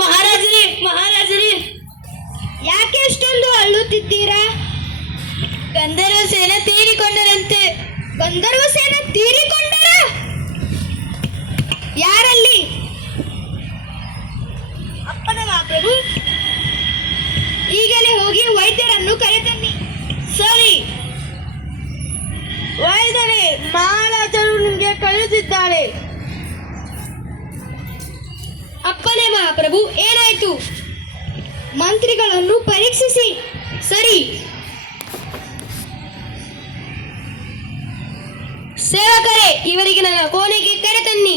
ಮಹಾರಾಜರೇ ಮಹಾರಾಜರೇ, ಯಾಕೆ ಎಷ್ಟೊಂದು ಅಳುತ್ತಿದ್ದೀರಾ? ಗಂಧರ್ವ ಸೇನ ತೀರಿಕೊಂಡರಂತೆ. ಗಂಧರ್ವ ಸೇನ ತೀರಿಕೊಂಡರ? ಯಾರಲ್ಲಿ? ಅಪ್ಪನ ಮಹಾಪ್ರಭು. ಈಗಲೇ ಹೋಗಿ ವೈದ್ಯರನ್ನು ಕರೆತನ್ನಿ. ಸರಿ. ವೈದ್ಯರೇ, ಮಹಾರಾಜರು ನಿಮಗೆ ಕಳುಹಿಸಿದ್ದಾರೆ. ಅಪ್ಪನೇ ಮಹಾಪ್ರಭು, ಏನಾಯ್ತು? ಮಂತ್ರಿಗಳನ್ನು ಪರೀಕ್ಷಿಸಿ. ಸರಿ. ಸೇವಕರೇ, ಇವರಿಗೆ ನನ್ನ ಕೋಣೆಗೆ ಕರೆತನ್ನಿ.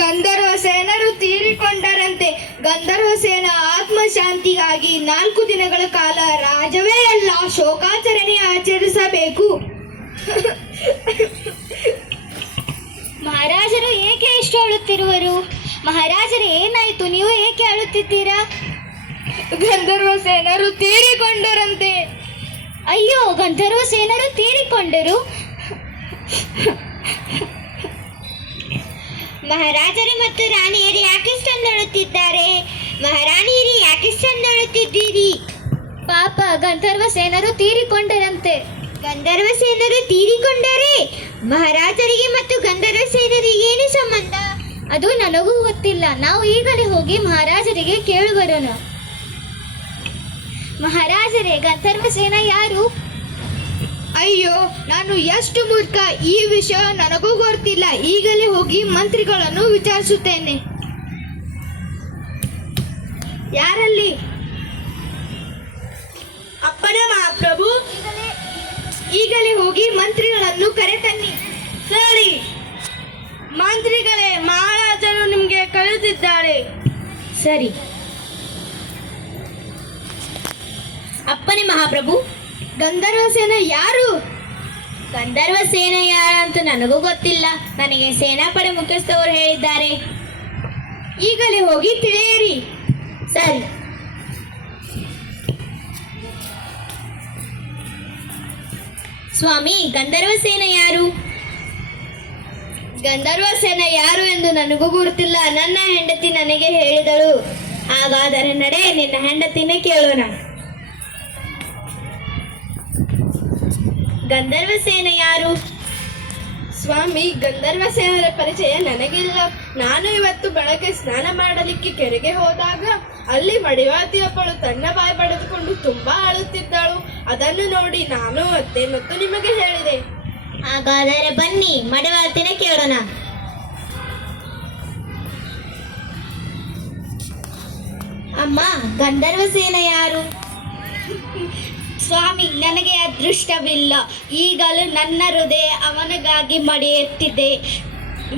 ಗಂಧರ್ವ ಸೇನರು ತೀರಿಕೊಂಡರಂತೆ. ಗಂಧರ್ವ ಸೇನ ಆತ್ಮಶಾಂತಿಗಾಗಿ 4 ದಿನಗಳ ಕಾಲ ರಾಜವೇ ಎಲ್ಲ ಶೋಕಾಚರಣೆ ಆಚರಿಸಬೇಕು. ಮಹಾರಾಜರು ಏಕೆ ಇಷ್ಟು ಅಳುತ್ತಿರುವರು? ಮಹಾರಾಜರು ಏನಾಯ್ತು? ನೀವು ಏಕೆ ಅಳುತ್ತಿದ್ದೀರಾ? ಗಂಧರ್ವ ಸೇನರು ತೀರಿಕೊಂಡರಂತೆ. ಅಯ್ಯೋ, ಗಂಧರ್ವ ಸೇನರು ತೀರಿಕೊಂಡರು? ಮಹಾರಾಜರು ಮತ್ತು ರಾಣಿಯರು ಯಾಕಿಷ್ಟೊಂದು ಅಳುತ್ತಿದ್ದಾರೆ? ಮಹಾರಾಣಿಯರು ಯಾಕಿಷ್ಟೊಂದು ಅಳುತ್ತಿದ್ದೀರಿ? ಪಾಪ, ಗಂಧರ್ವ ಸೇನರು ತೀರಿಕೊಂಡರಂತೆ. ಗಂಧರ್ವ ಸೇನರು ತೀರಿಕೊಂಡರೆ ಮಹಾರಾಜರಿಗೆ ಮತ್ತು ಗಂಧರ್ವ ಸೇನರಿಗೆ ಏನು ಸಂಬಂಧ? ಅದು ನನಗೂ ಗೊತ್ತಿಲ್ಲ. ನಾವು ಈಗಲೇ ಹೋಗಿ ಮಹಾರಾಜರಿಗೆ ಕೇಳಿ ಬರೋಣ. ಮಹಾರಾಜರೇ, ಗಂಧರ್ವ ಸೇನ ಯಾರು? ಅಯ್ಯೋ, ನಾನು ಎಷ್ಟು ಮೂರ್ಖ! ಈ ವಿಷಯ ನನಗೂ ಗೊತ್ತಿಲ್ಲ. ಈಗಲೇ ಹೋಗಿ ಮಂತ್ರಿಗಳನ್ನು ವಿಚಾರಿಸುತ್ತೇನೆ. ಯಾರಲ್ಲಿ? ಅಪ್ಪನ ಮಹಾಪ್ರಭು. ಈಗಲೇ ಹೋಗಿ ಮಂತ್ರಿಗಳನ್ನು ಕರೆತನ್ನಿ. ಸರಿ. ಮಂತ್ರಿಗಳೇ, ಮಹಾರಾಜರು ನಿಮಗೆ ಕಳುಹಿಸಿದ್ದಾರೆ. ಸರಿ. ಅಪ್ಪನೇ ಮಹಾಪ್ರಭು. ಗಂಧರ್ವ ಸೇನ ಯಾರು? ಗಂಧರ್ವ ಸೇನೆ ಯಾರಂತೂ ನನಗೂ ಗೊತ್ತಿಲ್ಲ. ನನಗೆ ಸೇನಾಪಡೆ ಮುಖ್ಯಸ್ಥವರು ಹೇಳಿದ್ದಾರೆ. ಈಗಲೇ ಹೋಗಿ ತಿಳಿಯಿರಿ. ಸರಿ. ಸ್ವಾಮಿ, ಗಂಧರ್ವ ಸೇನೆ ಯಾರು? ಗಂಧರ್ವ ಸೇನ ಯಾರು ಎಂದು ನನಗೂ ಗುರುತಿಲ್ಲ. ನನ್ನ ಹೆಂಡತಿ ನನಗೆ ಹೇಳಿದಳು. ಹಾಗಾದರೆ ನಡೆ, ನಿನ್ನ ಹೆಂಡತಿನೇ ಕೇಳೋಣ. ಗಂಧರ್ವ ಸೇನೆ ಯಾರು? ಸ್ವಾಮಿ, ಗಂಧರ್ವ ಸೇನರ ಪರಿಚಯ ನನಗಿಲ್ಲ. ನಾನು ಇವತ್ತು ಬೆಳಗ್ಗೆ ಸ್ನಾನ ಮಾಡಲಿಕ್ಕೆ ಕೆರೆಗೆ ಹೋದಾಗ ಅಲ್ಲಿ ಮಡಿವಾತಿಯೊಬ್ಬಳು ತನ್ನ ಬಾಯಿ ಪಡೆದುಕೊಂಡು ತುಂಬಾ ಅಳುತ್ತಿದ್ದಳು. ಅದನ್ನು ನೋಡಿ ನಾನು ಮತ್ತು ನಿಮಗೆ ಹೇಳಿದೆ. ಹಾಗಾದರೆ ಬನ್ನಿ, ಮಡಿವಾಳ್ತಿನೇ ಕೇಳೋಣ. ಅಮ್ಮ, ಗಂಧರ್ವ ಸೇನೆ ಯಾರು? ಸ್ವಾಮಿ, ನನಗೆ ಅದೃಷ್ಟವಿಲ್ಲ. ಈಗಲೂ ನನ್ನ ಹೃದಯ ಅವನಿಗಾಗಿ ಮಡಿಯುತ್ತಿದೆ.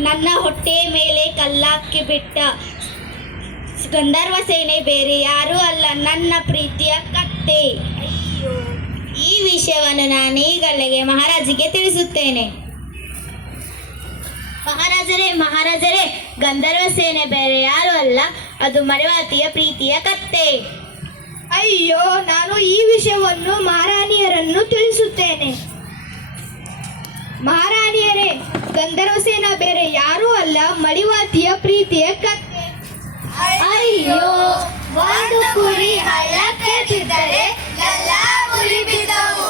ನನ್ನ ಹೊಟ್ಟೆಯ ಮೇಲೆ ಕಲ್ಲಾಕಿ ಬಿಟ್ಟ ಗಂಧರ್ವ ಸೇನೆ ಬೇರೆ ಯಾರೂ ಅಲ್ಲ, ನನ್ನ ಪ್ರೀತಿಯ ಕತ್ತೆ. ಅಯ್ಯೋ, ಈ ವಿಷಯವನ್ನು ನಾನು ಈಗಲೇ ಮಹಾರಾಜಿಗೆ ತಿಳಿಸುತ್ತೇನೆ. ಮಹಾರಾಜರೇ, ಗಂಧರ್ವ ಸೇನೆ ಬೇರೆ ಯಾರು ಅಲ್ಲ, ಅದು ಮಡಿವಾತಿಯ ಪ್ರೀತಿಯ ಕತ್ತೆ. ಅಯ್ಯೋ, ನಾನು ಈ ವಿಷಯವನ್ನು ಮಹಾರಾಣಿಯರನ್ನು ತಿಳಿಸುತ್ತೇನೆ. ಮಹಾರಾಣಿಯರೇ, ಗಂಧರ್ವ ಸೇನ ಬೇರೆ ಯಾರೂ ಅಲ್ಲ, ಮಡಿವಾತಿಯ ಪ್ರೀತಿಯ ಕತ್ತೆ. ಅಯ್ಯೋ, ಒಂದು ಕುರಿ ಹಳ್ಳಕ್ಕೆ ಬಿದ್ದರೆ ಎಲ್ಲ ಕುರಿ ಬಿದ್ದವು.